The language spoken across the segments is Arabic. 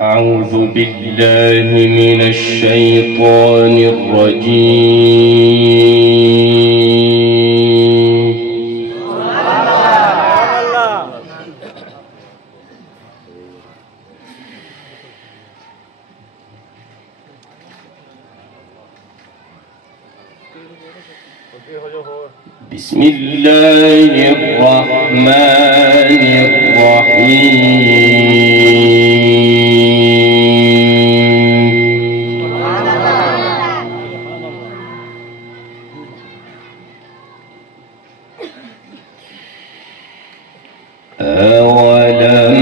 أعوذ بالله من الشيطان الرجيم. بسم الله الرحمن الرحيم. أولم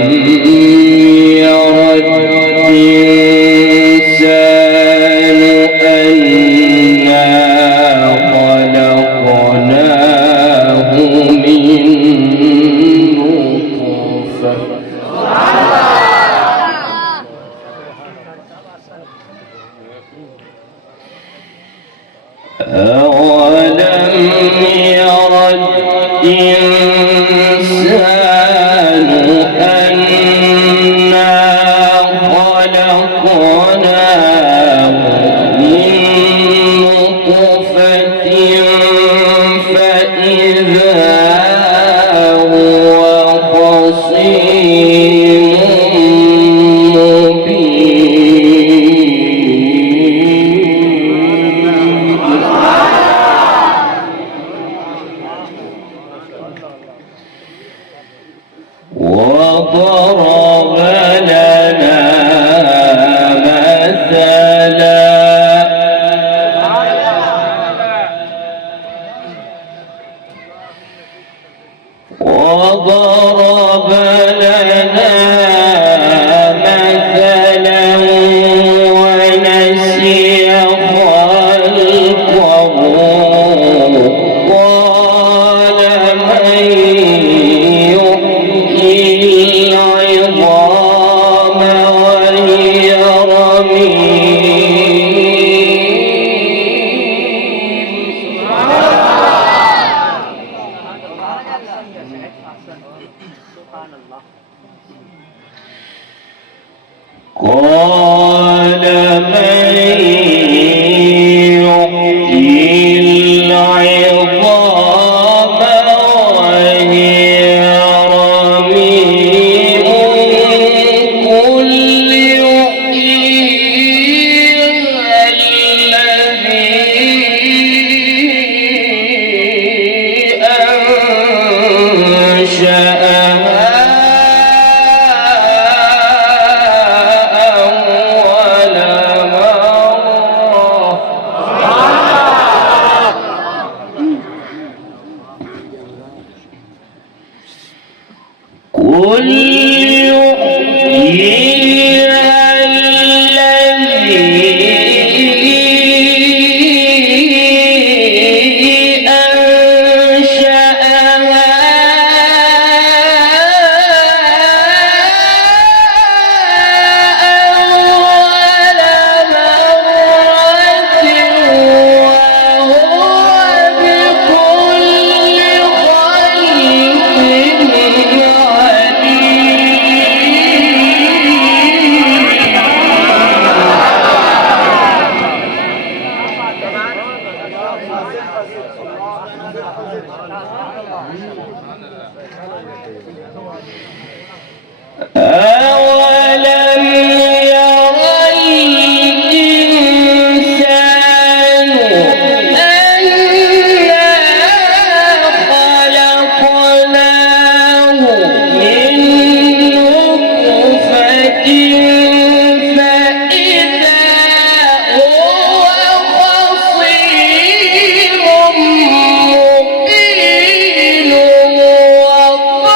ير الإنسان أنا خلقناه من نطفة أولم ير الإنسان أنا خلقناه من نطفة فإذا هو خصيم مبين. وضرب لنا مثلا وضرب لنا مثلا ونسي خلقه قال من يحيي العظام وهي رميم. قال من يحيي العظام وهي رميم قل يحييها الذي أنشأها أول مرة. قل يحييها الذي أنشأها أول مرة وهو بكل خلق أولم ير الإنسان أنا خلقناه من نطفة فإذا هو خصيم مبين وضرب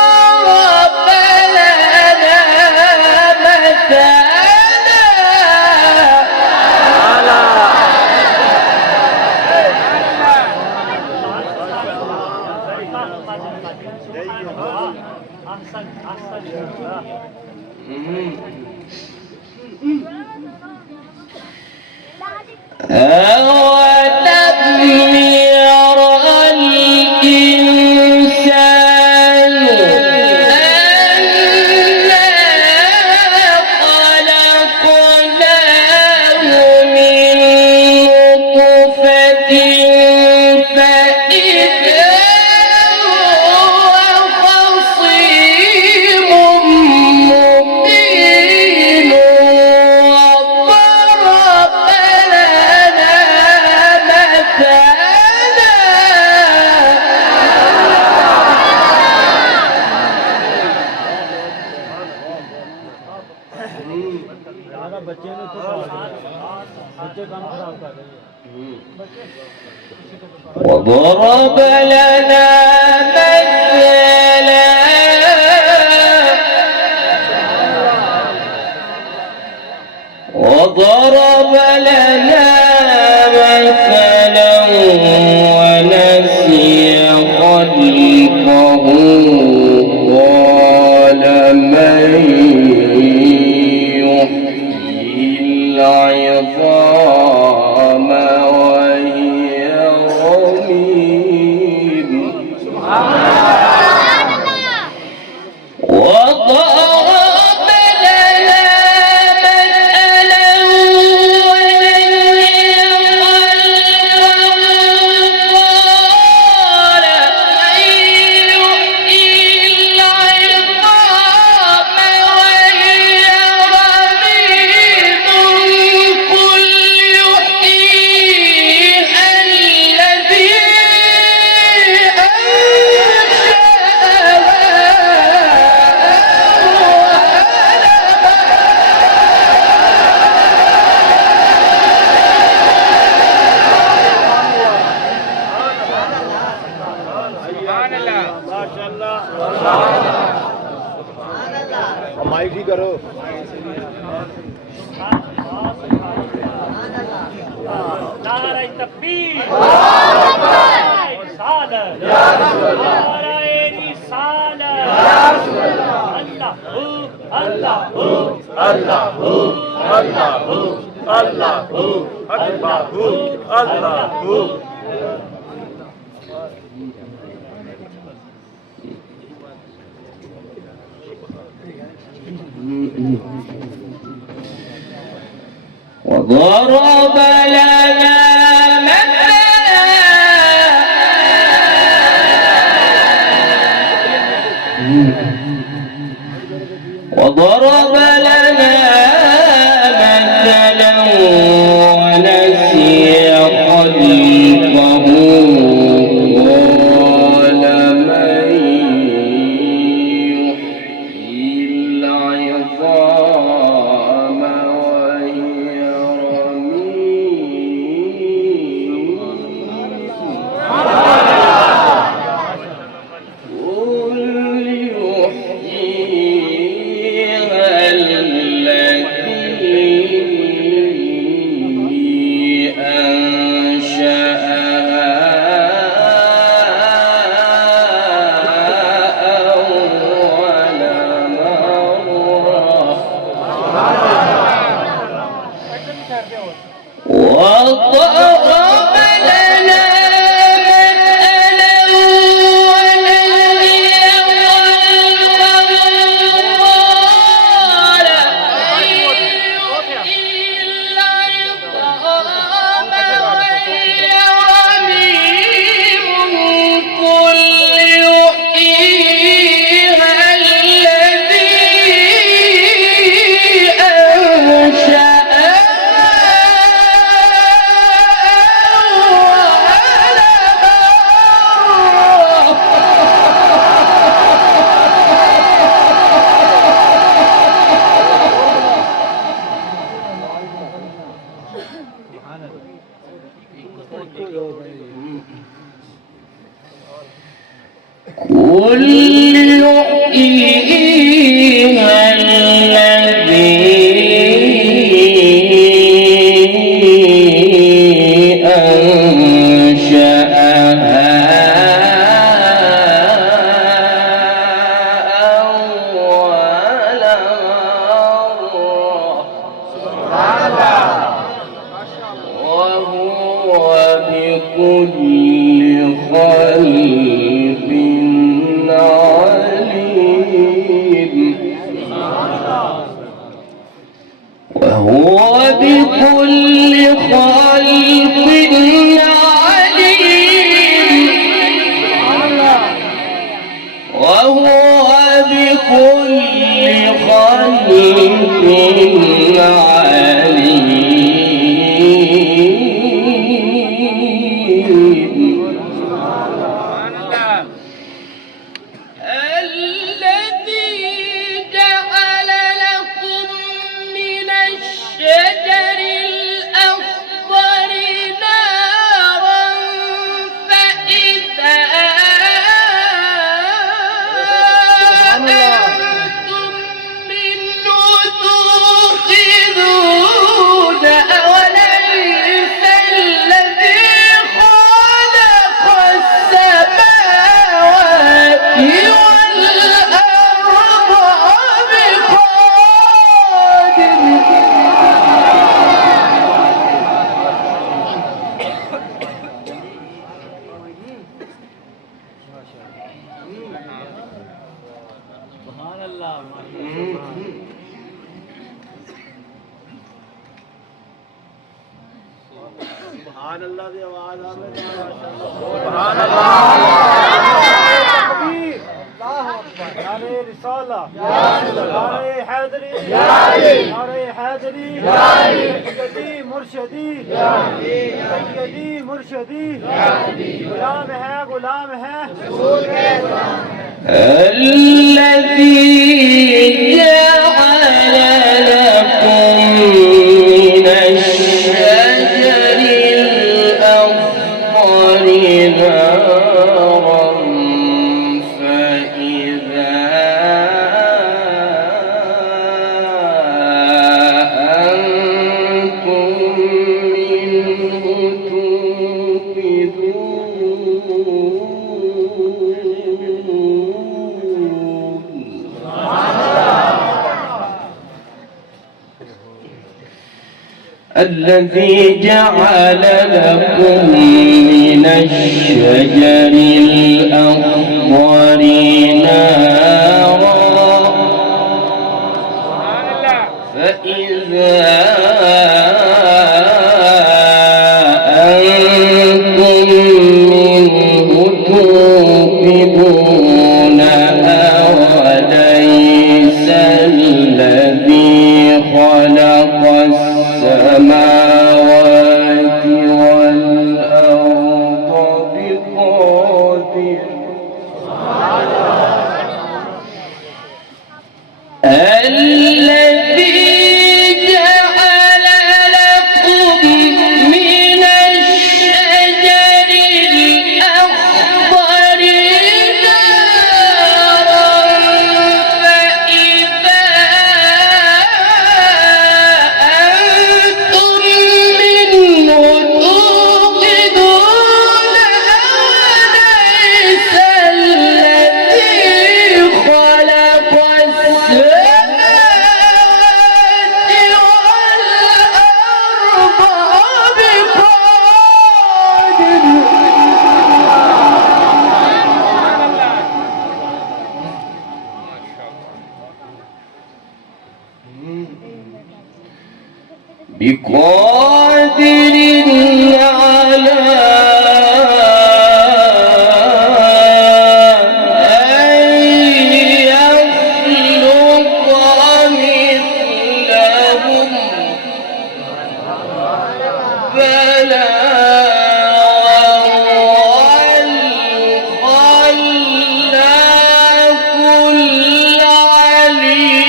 لنا مثلا أولم ير الإنسان أنا बच्चे ने तो बच्चे काम खराब कर रहे हैं। وضرب لنا مثلا وضرب لنا مثلا ونسي خلقه قال من يحيي العظام وهي رميم وضرب لنا مثلا ونسي माइक ही करो। नारे तकबीर, नारे रिसालत, नारे रिसालत, अल्लाहू अल्लाहू अल्लाहू अल्लाहू अल्लाहू अल्लाहू अल्लाहू। وضرب لنا مثلا وضرب لنا مثلا ونسي خلقه قال من يحيي العظام وهي رميم قل يحييها الذي أنشأها أول مرة وضرب لنا مثلا ونسي خلقه قال من يحيي العظام وهي رميم قل يحييها الذي أنشأها قل يحييها الذي أنشأها أول مرة وهو بكل خلق عليم وهو بكل خلق عليم وهو بكل خلق عليم الذي جعل لكم सुभान अल्लाह की आवाज आ रही है सुभान अल्लाह तकबीर अल्लाहु अकबर नारे रिसाला या नारे हैदरी या नारे हैदरी या सैयदी मुर्शिदी या सैयदी मुर्शिदी या गुलाम है रसूल के गुलाम है الذي جعل لكم من الشجر الأخضر نارا فإذا أنتم منه الذي جعل لكم من الشجر الأخضر نارا فإذا أنتم منه توقدون أوليس الذي خلق السماوات والأرض بقادر الذي جعل لكم من الشجر الأخضر نارا فإذا أنتم منه توقدون أوليس الذي خلق السماوات والأرض بقادر على أن يخلق مثلهم بلى وهو الخلاق العليم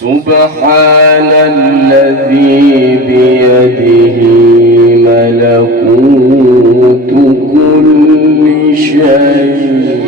سبحان الذي بيده ملكوت كل شيء